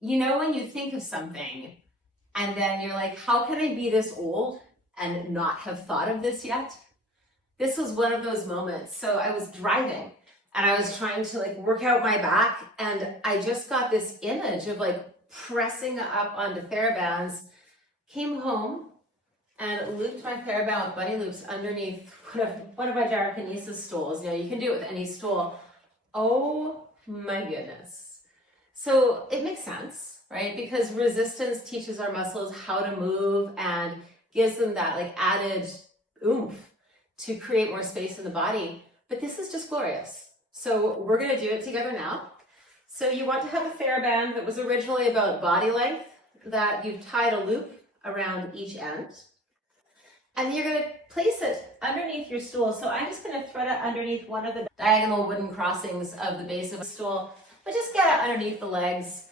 You know, when you think of something and then you're like, how can I be this old and not have thought of this yet? This was one of those moments. So I was driving and I was trying to like work out my back, and I just got this image of like pressing up onto Therabands, came home and looped my Theraband with bunny loops underneath one of my gyrokinesis stools. You know, you can do it with any stool. Oh my goodness. So it makes sense, right? Because resistance teaches our muscles how to move and gives them that like added oomph to create more space in the body. But this is just glorious. So we're gonna do it together now. So you want to have a Theraband that was originally about body length, that you've tied a loop around each end. And you're gonna place it underneath your stool. So I'm just gonna thread it underneath one of the diagonal wooden crossings of the base of the stool, but just get it underneath the legs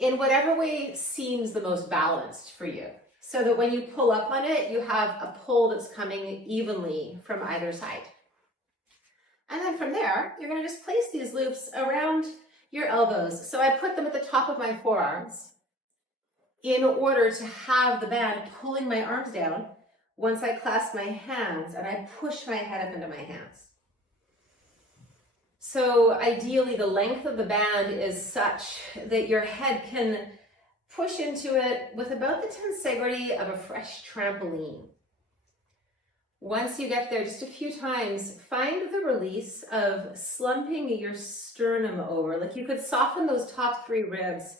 in whatever way seems the most balanced for you, so that when you pull up on it, you have a pull that's coming evenly from either side. And then from there, you're gonna just place these loops around your elbows. So I put them at the top of my forearms in order to have the band pulling my arms down once I clasp my hands and I push my head up into my hands. So ideally, the length of the band is such that your head can push into it with about the tensegrity of a fresh trampoline. Once you get there just a few times, find the release of slumping your sternum over. Like you could soften those top 3 ribs,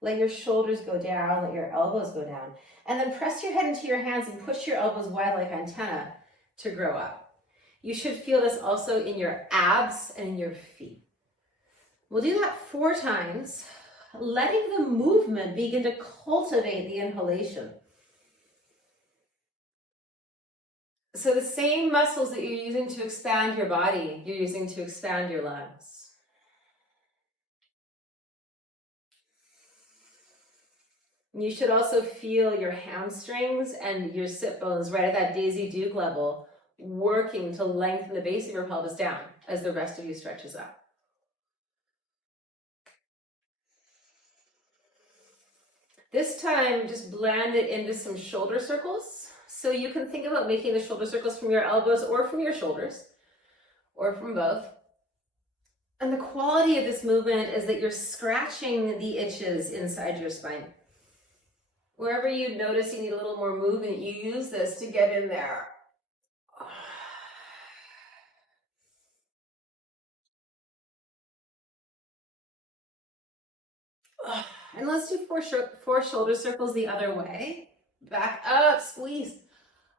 let your shoulders go down, let your elbows go down, and then press your head into your hands and push your elbows wide like antenna to grow up. You should feel this also in your abs and in your feet. We'll do that 4 times, letting the movement begin to cultivate the inhalation. So the same muscles that you're using to expand your body, you're using to expand your lungs. You should also feel your hamstrings and your sit bones right at that Daisy Duke level, working to lengthen the base of your pelvis down as the rest of you stretches up. This time, just blend it into some shoulder circles. So you can think about making the shoulder circles from your elbows or from your shoulders, or from both. And the quality of this movement is that you're scratching the itches inside your spine. Wherever you notice you need a little more movement, you use this to get in there. And let's do 4 shoulder circles the other way. Back up, squeeze,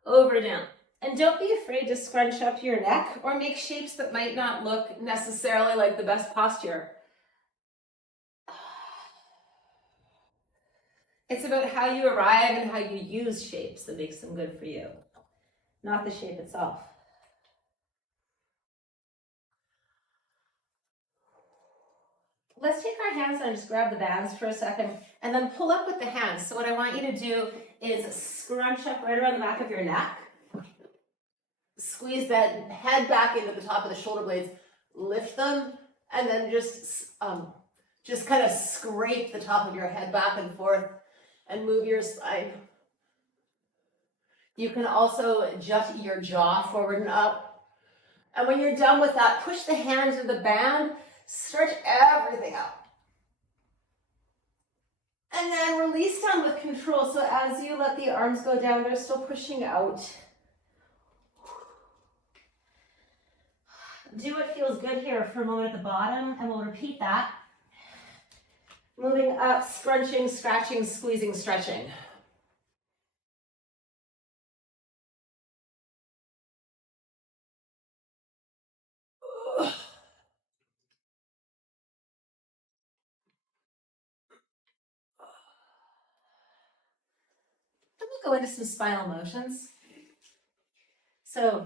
over, down. And don't be afraid to scrunch up your neck or make shapes that might not look necessarily like the best posture. It's about how you arrive and how you use shapes that makes them good for you, not the shape itself. Let's take our hands and just grab the bands for a second and then pull up with the hands. So what I want you to do is scrunch up right around the back of your neck. Squeeze that head back into the top of the shoulder blades, lift them, and then just kind of scrape the top of your head back and forth and move your spine. You can also jut your jaw forward and up. And when you're done with that, push the hands to the band, stretch everything out. And then release down with control. So as you let the arms go down, they're still pushing out. Do what feels good here for a moment at the bottom, and we'll repeat that. Moving up, scrunching, scratching, squeezing, stretching. Then we'll go into some spinal motions. So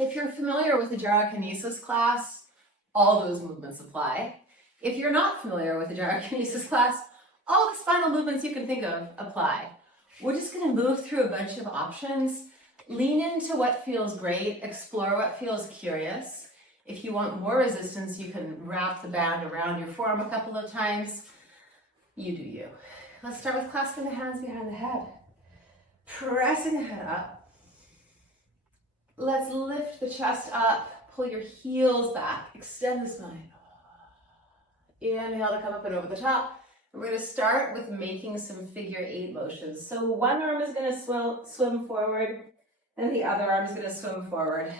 if you're familiar with the gyrokinesis class, all those movements apply. If you're not familiar with the gyrokinesis class, all the spinal movements you can think of apply. We're just going to move through a bunch of options. Lean into what feels great, explore what feels curious. If you want more resistance, you can wrap the band around your forearm a couple of times. You do you. Let's start with clasping the hands behind the head. Pressing the head up. Let's lift the chest up. Pull your heels back. Extend the spine. Inhale to come up and over the top. We're going to start with making some figure 8 motions. So one arm is going to swim forward, and the other arm is going to swim forward.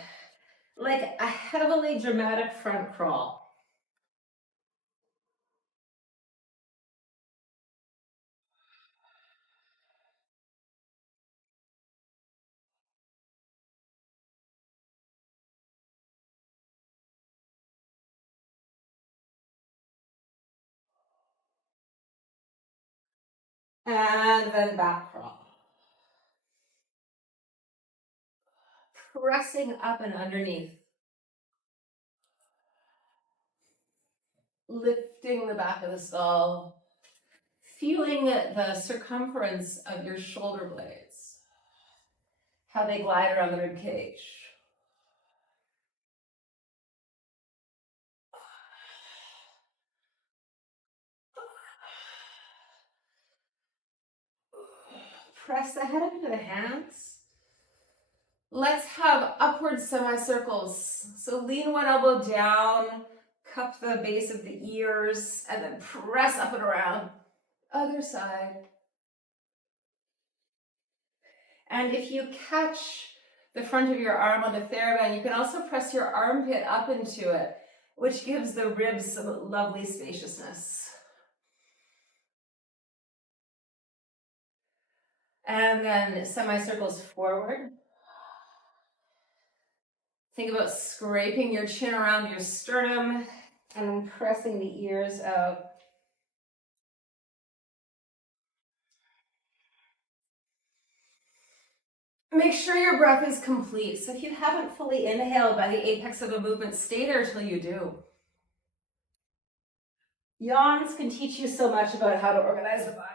Like a heavily dramatic front crawl. And then back crawl. Pressing up and underneath. Lifting the back of the skull. Feeling the circumference of your shoulder blades. How they glide around the rib cage. Press the head up into the hands. Let's have upward semicircles. So lean one elbow down, cup the base of the ears, and then press up and around. Other side. And if you catch the front of your arm on the Theraband, you can also press your armpit up into it, which gives the ribs some lovely spaciousness. And then semicircles forward. Think about scraping your chin around your sternum and then pressing the ears out. Make sure your breath is complete. So if you haven't fully inhaled by the apex of a movement, stay there till you do. Yawns can teach you so much about how to organize the body.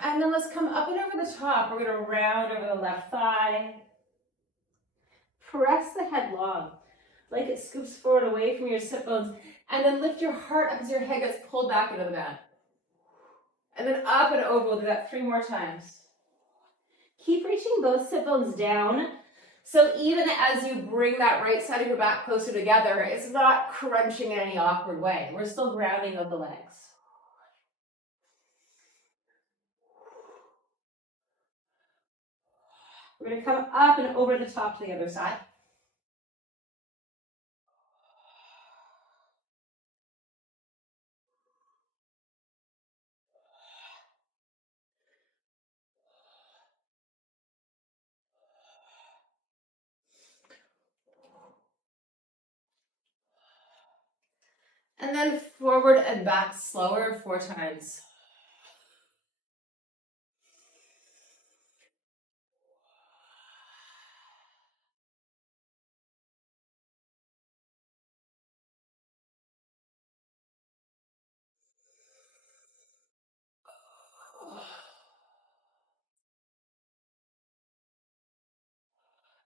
And then let's come up and over the top. We're going to round over the left thigh. Press the head long, like it scoops forward away from your sit bones. And then lift your heart up as your head gets pulled back into the mat. And then up and over. We'll do that 3 more times. Keep reaching both sit bones down. So even as you bring that right side of your back closer together, it's not crunching in any awkward way. We're still grounding of the legs. We're going to come up and over the top to the other side. And then forward and back slower 4 times.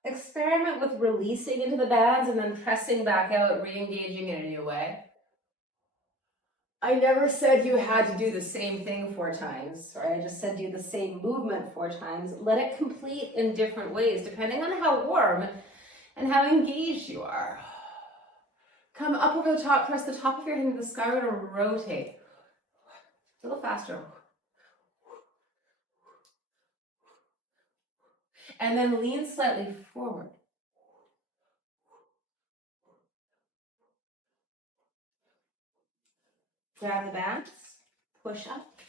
Experiment with releasing into the bands and then pressing back out, re-engaging in a new way. I never said you had to do the same thing 4 times, or I just said do the same movement 4 times. Let it complete in different ways, depending on how warm and how engaged you are. Come up over the top, press the top of your head into the sky. We're going to rotate. A little faster. And then lean slightly forward. Grab the bands, push up.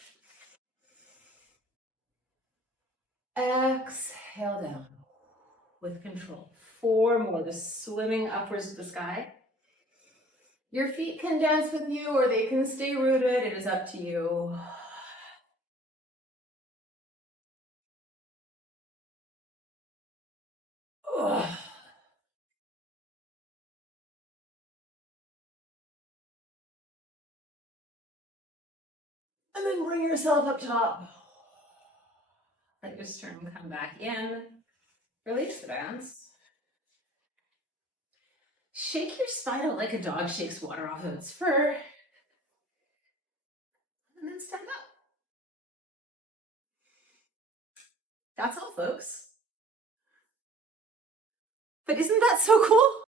Exhale down with control. 4 more, just swimming upwards to the sky. Your feet can dance with you or they can stay rooted. It is up to you. Ugh. And then bring yourself up top. Let your sternum come back in. Release the bands. Shake your spine out like a dog shakes water off of its fur. stand up. That's all, folks. But isn't that so cool?